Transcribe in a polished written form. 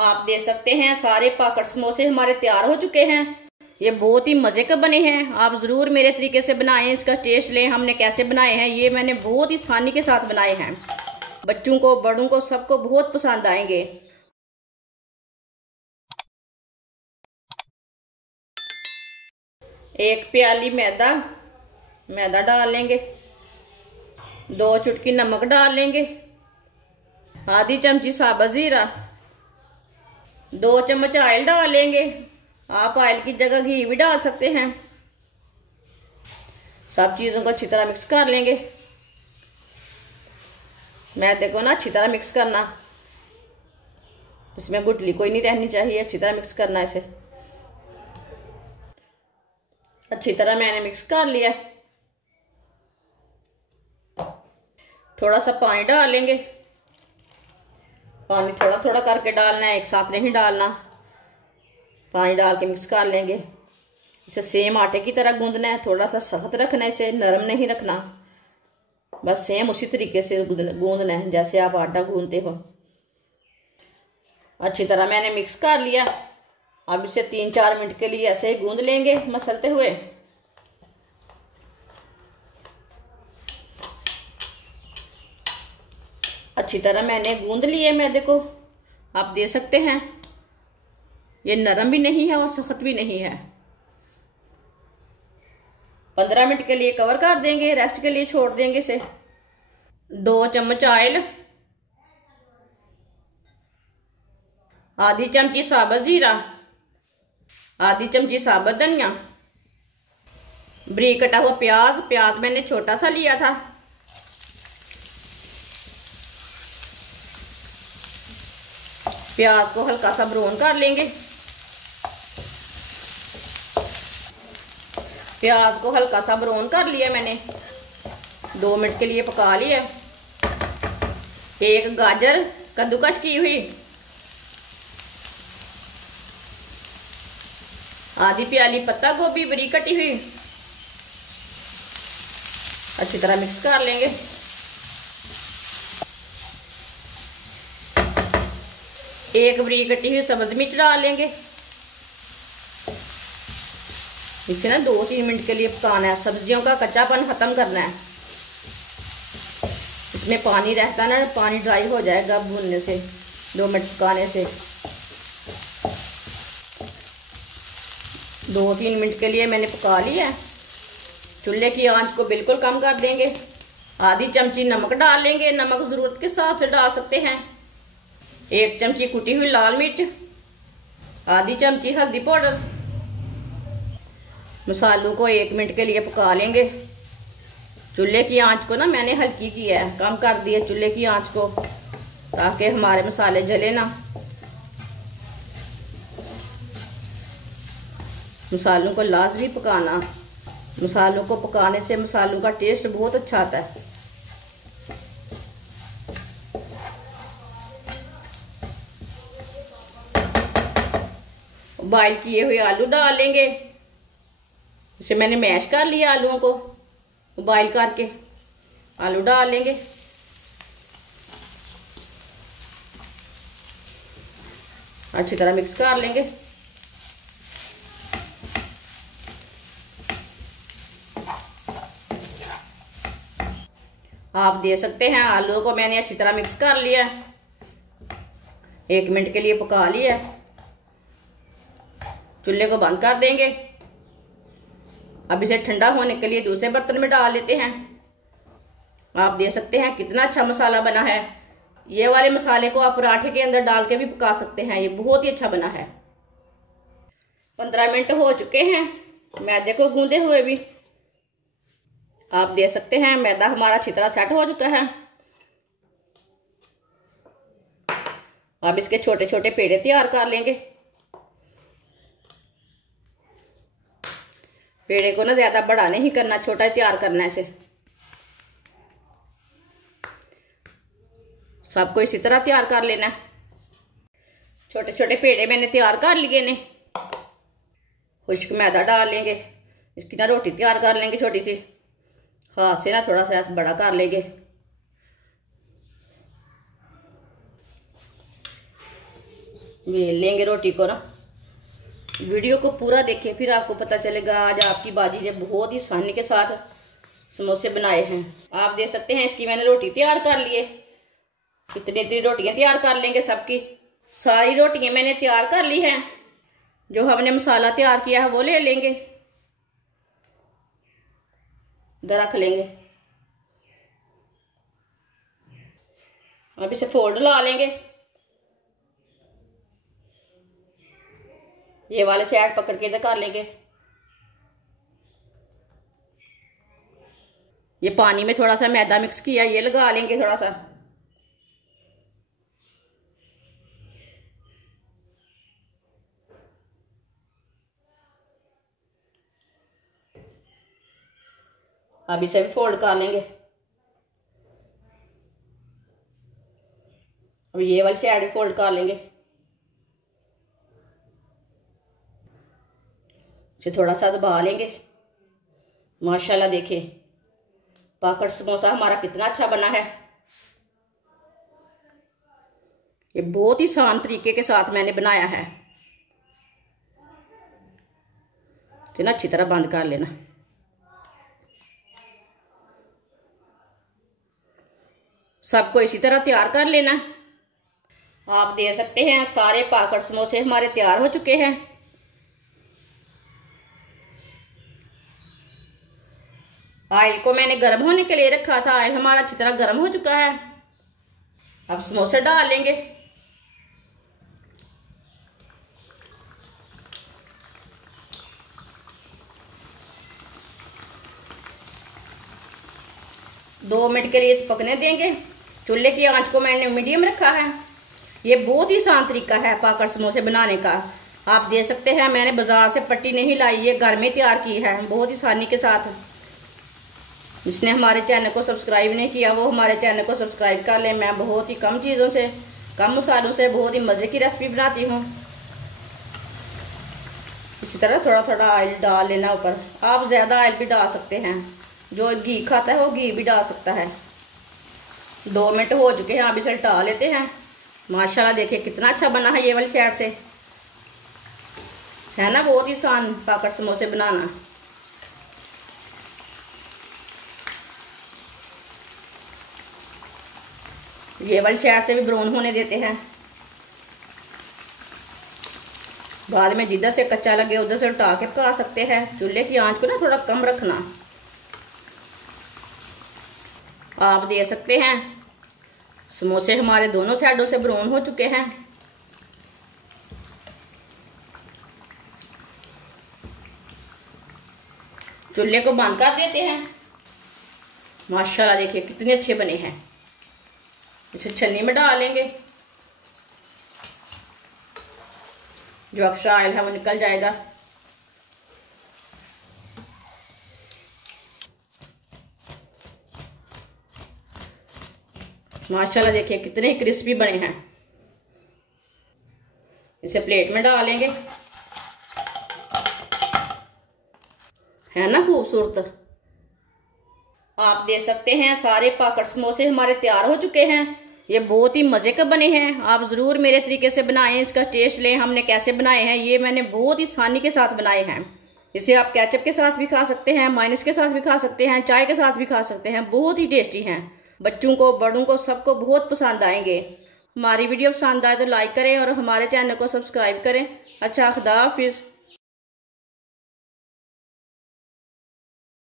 आप देख सकते हैं सारे पाकट समोसे हमारे तैयार हो चुके हैं। ये बहुत ही मज़े के बने हैं। आप ज़रूर मेरे तरीके से बनाएं, इसका टेस्ट लें। हमने कैसे बनाए हैं, ये मैंने बहुत ही आसानी के साथ बनाए हैं। बच्चों को, बड़ों को, सबको बहुत पसंद आएंगे। एक प्याली मैदा डाल लेंगे। 2 चुटकी नमक डाल लेंगे। आधी चमची साबुत जीरा। 2 चम्मच ऑयल डाल लेंगे। आप ऑयल की जगह घी भी डाल सकते हैं। सब चीज़ों को अच्छी तरह मिक्स कर लेंगे। मैदे को ना अच्छी तरह मिक्स करना, इसमें गुठली कोई नहीं रहनी चाहिए। अच्छी तरह मिक्स करना इसे। अच्छी तरह मैंने मिक्स कर लिया। थोड़ा सा पानी डाल लेंगे। पानी थोड़ा थोड़ा करके डालना है, एक साथ नहीं डालना। पानी डाल के मिक्स कर लेंगे। इसे सेम आटे की तरह गूंदना है। थोड़ा सा सख्त रखना है, इसे नरम नहीं रखना। बस सेम उसी तरीके से गूंदना है जैसे आप आटा गूंदते हो। अच्छी तरह मैंने मिक्स कर लिया। अब इसे 3-4 मिनट के लिए ऐसे ही गूंद लेंगे मसलते हुए। अच्छी तरह मैंने गूंद लिए मैदे को। आप देख सकते हैं ये नरम भी नहीं है और सख्त भी नहीं है। 15 मिनट के लिए कवर कर देंगे, रेस्ट के लिए छोड़ देंगे इसे। 2 चम्मच ऑयल, आधी चमची साबुत जीरा, आधी चमची साबुत धनिया, बारीक कटा हुआ प्याज मैंने छोटा सा लिया था। प्याज को हल्का सा ब्राउन कर लेंगे। प्याज को हल्का सा ब्राउन कर लिया मैंने। 2 मिनट के लिए पका लिया। एक गाजर कद्दूकस की हुई, आधी प्याली पत्ता गोभी बारीक कटी हुई। अच्छी तरह मिक्स कर लेंगे। एक बारीक कटी हुई सब्ज मिर्च डाल लेंगे। इसे ना 2-3 मिनट के लिए पकाना है। सब्जियों का कच्चापन खत्म करना है। इसमें पानी रहता ना, पानी ड्राई हो जाएगा भूनने से, 2 मिनट पकाने से। 2-3 मिनट के लिए मैंने पका लिया। चूल्हे की आंच को बिल्कुल कम कर देंगे। आधी चमची नमक डाल लेंगे। नमक ज़रूरत के हिसाब से डाल सकते हैं। 1 चमची कुटी हुई लाल मिर्च, आधी चमची हल्दी पाउडर। मसालों को 1 मिनट के लिए पका लेंगे। चूल्हे की आंच को ना मैंने हल्की की है, कम कर दी है चूल्हे की आंच को, ताकि हमारे मसाले जले ना। मसालों को लाजमी पकाना। मसालों को पकाने से मसालों का टेस्ट बहुत अच्छा आता है। बॉईल किए हुए आलू डाल लेंगे। इसे मैंने मैश कर लिया। आलूओं को बॉईल करके आलू डाल लेंगे। अच्छी तरह मिक्स कर लेंगे। आप देख सकते हैं आलूओं को मैंने अच्छी तरह मिक्स कर लिया। 1 मिनट के लिए पका लिया। चूल्हे को बंद कर देंगे। अब इसे ठंडा होने के लिए दूसरे बर्तन में डाल लेते हैं। आप देख सकते हैं कितना अच्छा मसाला बना है। ये वाले मसाले को आप पराठे के अंदर डाल के भी पका सकते हैं। ये बहुत ही अच्छा बना है। 15 मिनट हो चुके हैं मैदे को गूंदे हुए भी। आप देख सकते हैं मैदा हमारा अच्छी तरह सेट हो चुका है। अब इसके छोटे छोटे पेड़े तैयार कर लेंगे। पेड़े को ना ज्यादा बड़ा नहीं करना, छोटा ही तैयार करना है इसे। सबको इसी तरह तैयार कर लेना है। छोटे छोटे पेड़े मैंने तैयार कर लिए ने। खुश्क मैदा डाल लेंगे। इसकी ना रोटी तैयार कर लेंगे छोटी सी। हाथ से ना थोड़ा सा बड़ा कर लेंगे। बेल लेंगे रोटी को ना। वीडियो को पूरा देखिए, फिर आपको पता चलेगा आज आपकी बाजी ने बहुत ही आसानी के साथ समोसे बनाए हैं। आप देख सकते हैं इसकी मैंने रोटी तैयार कर ली है। इतनी रोटियां तैयार कर लेंगे सबकी। सारी रोटियां मैंने तैयार कर ली हैं। जो हमने मसाला तैयार किया है वो ले लेंगे, इधर रख लेंगे। अब इसे फोल्ड ला लेंगे। ये वाले साइड पकड़ के इधर कर लेंगे। ये पानी में थोड़ा सा मैदा मिक्स किया, ये लगा लेंगे थोड़ा सा। अब इसे भी फोल्ड कर लेंगे। अब ये वाली साइड भी फोल्ड कर लेंगे। इसे थोड़ा सा दबा लेंगे। माशाल्लाह देखिए पाकड़ समोसा हमारा कितना अच्छा बना है। ये बहुत ही आसान तरीके के साथ मैंने बनाया है। तो ना अच्छी तरह बंद कर लेना। सबको इसी तरह तैयार कर लेना। आप देख सकते हैं सारे पाकड़ समोसे हमारे तैयार हो चुके हैं। ऑयल को मैंने गर्म होने के लिए रखा था। ऑयल हमारा अच्छी तरह गर्म हो चुका है। अब समोसे डाल लेंगे। दो मिनट के लिए इसे पकने देंगे। चूल्हे की आंच को मैंने मीडियम रखा है। ये बहुत ही आसान तरीका है पाकड़ समोसे बनाने का। आप देख सकते हैं मैंने बाजार से पट्टी नहीं लाई, ये घर में तैयार की है बहुत ही आसानी के साथ। जिसने हमारे चैनल को सब्सक्राइब नहीं किया वो हमारे चैनल को सब्सक्राइब कर ले। मैं बहुत ही कम चीज़ों से, कम मसालों से बहुत ही मज़े की रेसिपी बनाती हूँ। इसी तरह थोड़ा थोड़ा ऑयल डाल लेना ऊपर। आप ज़्यादा ऑयल भी डाल सकते हैं, जो घी खाता है वो घी भी डाल सकता है। 2 मिनट हो चुके हैं, आप इसे डाल लेते हैं। माशाल्लाह देखिए कितना अच्छा बना है। ये वाली साइड से है ना बहुत ही आसान पाकड़ समोसे बनाना। ये वाली साइड से भी ब्राउन होने देते हैं। बाद में जिधर से कच्चा लगे उधर से उठा के पका सकते हैं। चूल्हे की आंच को ना थोड़ा कम रखना। आप देख सकते हैं समोसे हमारे दोनों साइडों से ब्राउन हो चुके हैं। चूल्हे को बंद कर देते हैं। माशाल्लाह देखिए कितने अच्छे बने हैं। इसे छन्नी में डालेंगे। जो एक्स्ट्रा ऑयल है वो निकल जाएगा। माशाल्लाह देखिए कितने क्रिस्पी बने हैं। इसे प्लेट में डालेंगे। है ना खूबसूरत। आप देख सकते हैं सारे पाकड़ समोसे हमारे तैयार हो चुके हैं। ये बहुत ही मज़े के बने हैं। आप ज़रूर मेरे तरीके से बनाएं, इसका टेस्ट लें। हमने कैसे बनाए हैं ये मैंने बहुत ही आसानी के साथ बनाए हैं। इसे आप केचप के साथ भी खा सकते हैं, मायोनीज के साथ भी खा सकते हैं, चाय के साथ भी खा सकते हैं। बहुत ही टेस्टी हैं। बच्चों को, बड़ों को, सबको बहुत पसंद आएंगे। हमारी वीडियो पसंद आए तो लाइक करें और हमारे चैनल को सब्सक्राइब करें। अच्छा खुदा हाफिज़।